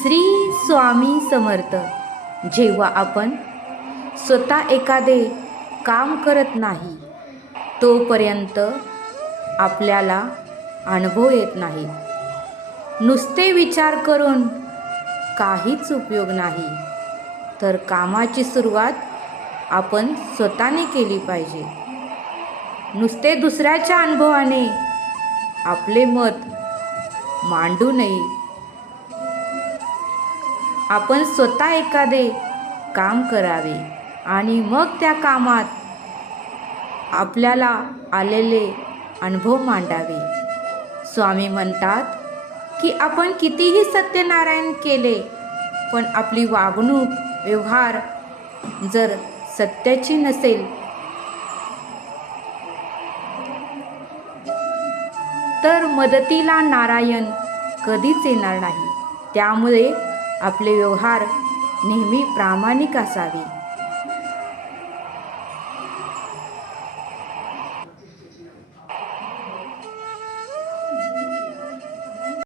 श्री स्वामी समर्थ. जेव्हा आपण स्वतः एखादे काम करत नाही तोपर्यंत आपल्याला अनुभव येत नाही. नुसते विचार करून काहीच उपयोग नाही. तर कामाची सुरुवात आपण स्वतःने केली पाहिजे. नुसते दुसऱ्याच्या अनुभवाने आपले मत मांडू नये. आपण स्वतः एखादे काम करावे आणि मग त्या कामात आपल्याला आलेले अनुभव मांडावे. स्वामी म्हणतात की आपण कितीही सत्यनारायण केले पण आपली वागणूक व्यवहार जर सत्याची नसेल तर मदतीला नारायण कधीच येणार नाही. त्यामुळे आपले व्यवहार नेहमी प्रामाणिक असावे.